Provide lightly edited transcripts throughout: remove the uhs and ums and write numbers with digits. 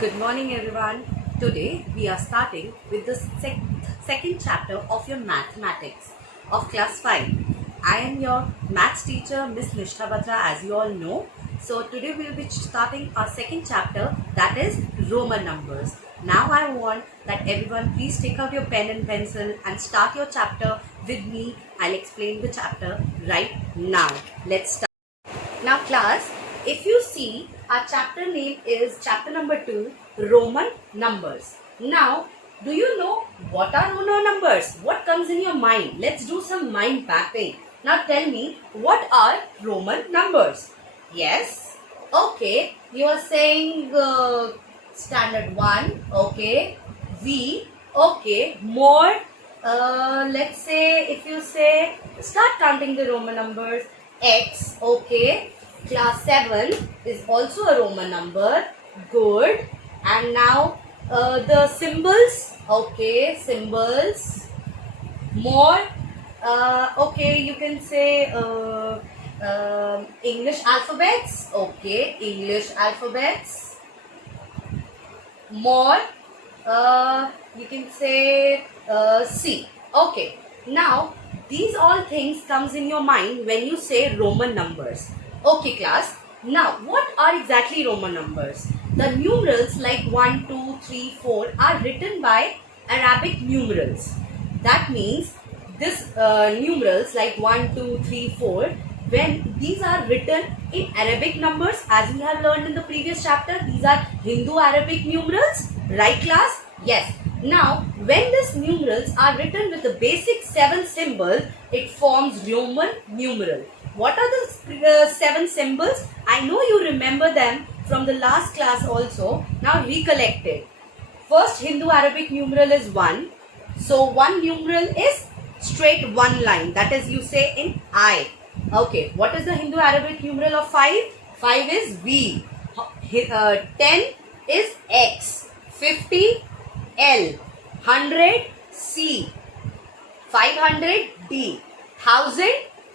Good morning, everyone. Today we are starting with the second chapter of your mathematics of class 5. I am your maths teacher, Miss Nishtha Batra, as you all know. So today we will be starting our second chapter, that is Roman numbers. Now I want that everyone please take out your pen and pencil and start your chapter with me. I'll explain the chapter right now. Let's start. Now class, if you see, our chapter name is chapter number 2, Roman numbers. Now, do you know what are Roman numbers? What comes in your mind? Let's do some mind mapping. Now tell me, what are Roman numbers? Yes? Okay, you are saying standard 1, okay, V, okay, more, let's say, if you say, start counting the Roman numbers, X, okay, class 7 is also a Roman number, good, and now the symbols, okay, symbols, more, okay, you can say English alphabets, okay, English alphabets, more, you can say C, okay. Now these all things comes in your mind when you say Roman numbers. Okay class, now what are exactly Roman numbers? The numerals like 1, 2, 3, 4 are written by Arabic numerals. That means this numerals like 1, 2, 3, 4, when these are written in Arabic numbers, as we have learned in the previous chapter, these are Hindu Arabic numerals, right class? Yes. Now, when these numerals are written with the basic 7 symbols, it forms Roman numeral. What are the 7 symbols? I know you remember them from the last class also. Now recollect it. First Hindu Arabic numeral is 1. So one numeral is straight one line. That is, you say in I. Okay. What is the Hindu Arabic numeral of 5? 5 is V. 10 is X. 50 L. 100 C. 500 D. 1000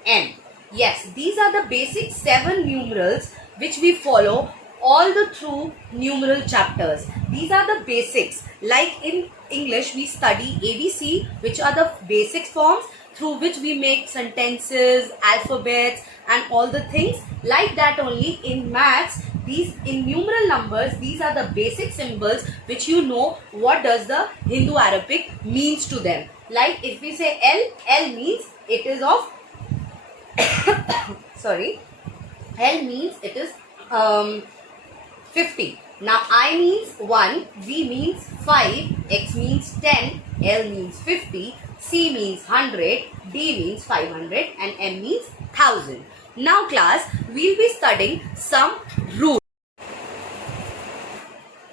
M. Yes, these are the basic 7 numerals which we follow all the through numeral chapters. These are the basics. Like in English, we study ABC, which are the basic forms through which we make sentences, alphabets and all the things. Like that only in maths, these in numeral numbers, these are the basic symbols which you know what does the Hindu Arabic means to them. Like if we say L, L means it is of sorry, L means it is 50. Now I means 1, V means 5, X means 10, L means 50, C means 100, D means 500 and M means 1000. Now class, we will be studying some rules.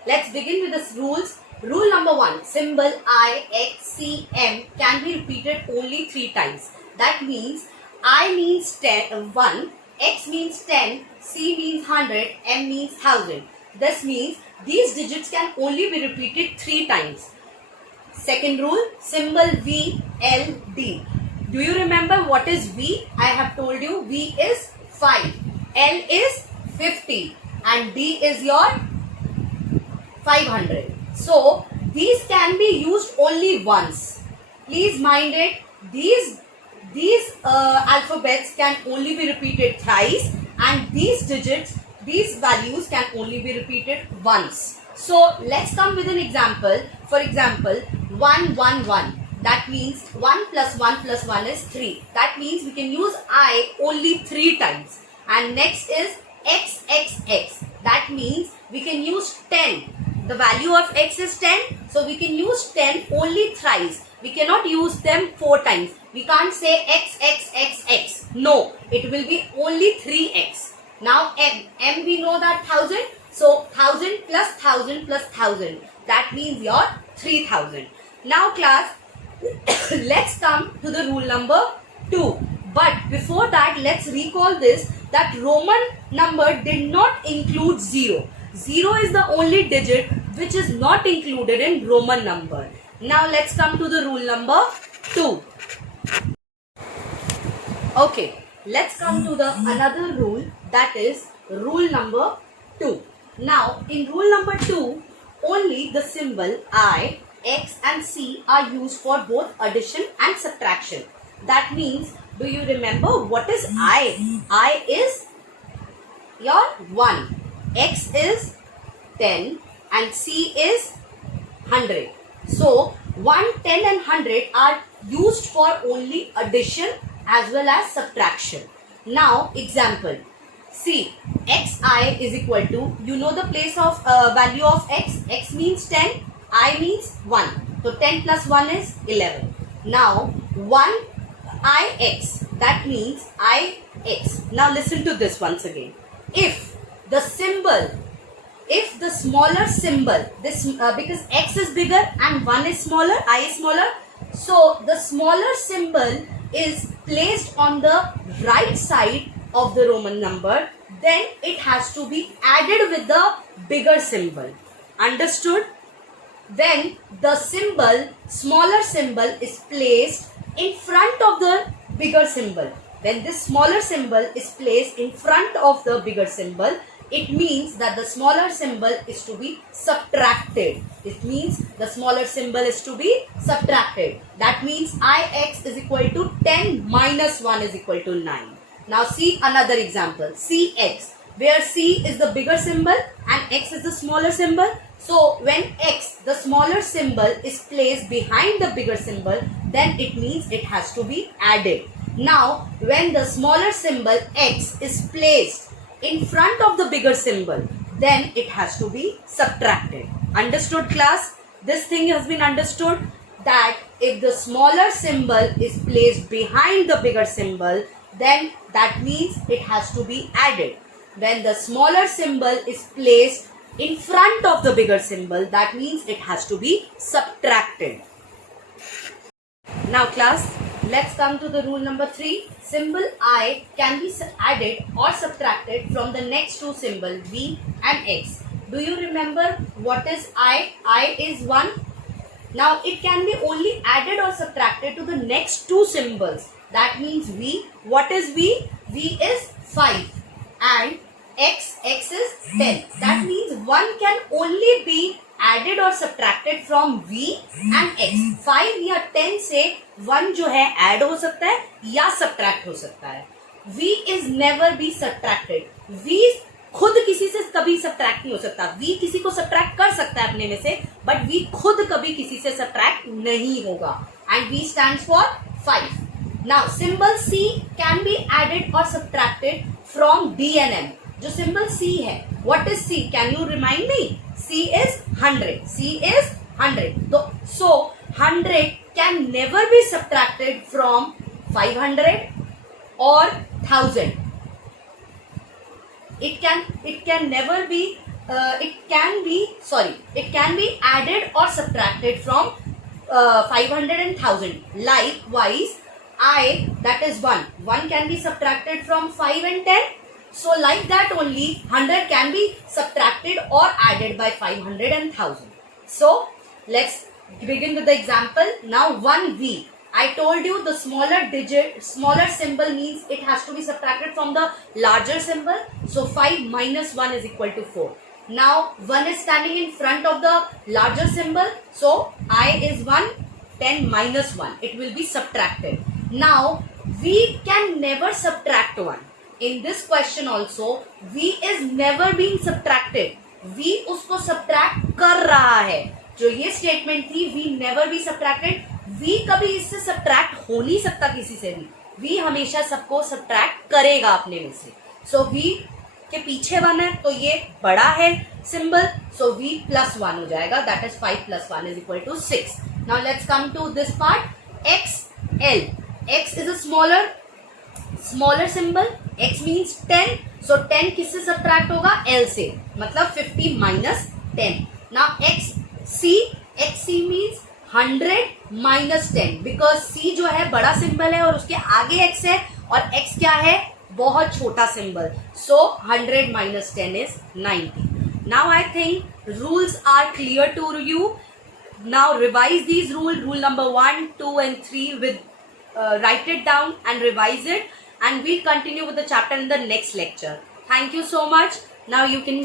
Let's begin with the rules. Rule number 1, symbol I, X, C, M can be repeated only 3 times. That means I means 1, X means 10, C means 100, M means 1000. This means these digits can only be repeated 3 times. Second rule, symbol V, L, D. Do you remember what is V? I have told you V is 5, L is 50 and D is your 500. So these can be used only once. Please mind it. These alphabets can only be repeated thrice and these digits, these values can only be repeated once. So let's come with an example. For example, 1, 1, 1. That means 1 plus 1 plus 1 is 3. That means we can use I only 3 times. And next is X, X, X. That means we can use 10. The value of X is 10. So we can use 10 only thrice. We cannot use them 4 times. We can't say X, X, X, X. No, it will be only 3X. Now M. M we know that 1000. So 1000 plus 1000 plus 1000. That means your 3000. Now class, let's come to the rule number 2. But before that, let's recall this, that Roman number did not include 0. 0 is the only digit which is not included in Roman number. Now let's come to the rule number 2. Okay, let's come to the another rule, that is rule number 2. Now in rule number 2, only the symbol I, X and C are used for both addition and subtraction. That means, do you remember what is I? I is your 1, X is 10 and C is 100. So 1, 10 and 100 are used for only addition as well as subtraction. Now example, see, xi is equal to, you know the place of value of x. X means 10, I means 1. So 10 plus 1 is 11. Now 1 ix, that means ix. Now listen to this once again. If the smaller symbol, this because x is bigger and 1 is smaller, I is smaller, so the smaller symbol is placed on the right side of the Roman number, then it has to be added with the bigger symbol. Understood? Then the smaller symbol is placed in front of the bigger symbol. When this smaller symbol is placed in front of the bigger symbol, it means that the smaller symbol is to be subtracted. It means the smaller symbol is to be subtracted. That means ix is equal to 10 minus 1 is equal to 9. Now see another example. Cx, where C is the bigger symbol and X is the smaller symbol. So when X, the smaller symbol, is placed behind the bigger symbol, then it means it has to be added. Now when the smaller symbol X is placed in front of the bigger symbol, then it has to be subtracted. Understood, class? This thing has been understood, that if the smaller symbol is placed behind the bigger symbol, then that means it has to be added. When the smaller symbol is placed in front of the bigger symbol, that means it has to be subtracted. Now class, let's come to the rule number 3. Symbol I can be added or subtracted from the next two symbols V and X. Do you remember what is I? I is 1. Now it can be only added or subtracted to the next two symbols. That means V. What is V? V is 5 and X is 10. That means 1 can only be added or subtracted from V and X. 5 या 10 से 1 जो है add हो सकता है या subtract हो सकता है. V is never be subtracted. V खुद किसी से कभी subtract नहीं हो सकता. V किसी को subtract कर सकता है अपने में से, but V खुद कभी किसी से subtract नहीं होगा. And V stands for 5. Now symbol C can be added or subtracted from D and M. जो symbol C है, what is C? Can you remind me? C is 100. C is 100. So 100 can never be subtracted from 500 or 1000. It can never be. It can be added or subtracted from 500 and 1000. Likewise, I, that is 1. 1 can be subtracted from 5 and 10. So like that only 100 can be subtracted or added by 500 and 1000. So let's begin with the example. Now 1V. I told you the smaller symbol means it has to be subtracted from the larger symbol. So 5 minus 1 is equal to 4. Now 1 is standing in front of the larger symbol. So I is 1, 10 minus 1. It will be subtracted. Now we can never subtract 1. In this question also, V is never being subtracted. V उसको subtract कर रहा है. जो ये statement थी, V never be subtracted. V कभी इससे subtract हो नहीं सकता किसी से भी. V हमेशा सबको subtract करेगा अपने में से. So V के पीछे 1 है, तो ये बड़ा है symbol. So V plus 1 हो जाएगा. That is 5 plus 1 is equal to 6. Now let's come to this part. XL. X is a smaller symbol. X means 10. So 10 किससे subtract होगा? L से. मतलब 50 minus 10. Now XC means 100 minus 10. Because C जो है बड़ा symbol है और उसके आगे X है और X क्या है? बहुत छोटा symbol. So 100 minus 10 is 90. Now I think rules are clear to you. Now revise these rules. Rule number 1, 2 and 3 with write it down and revise it, and we'll continue with the chapter in the next lecture. Thank you so much. Now you can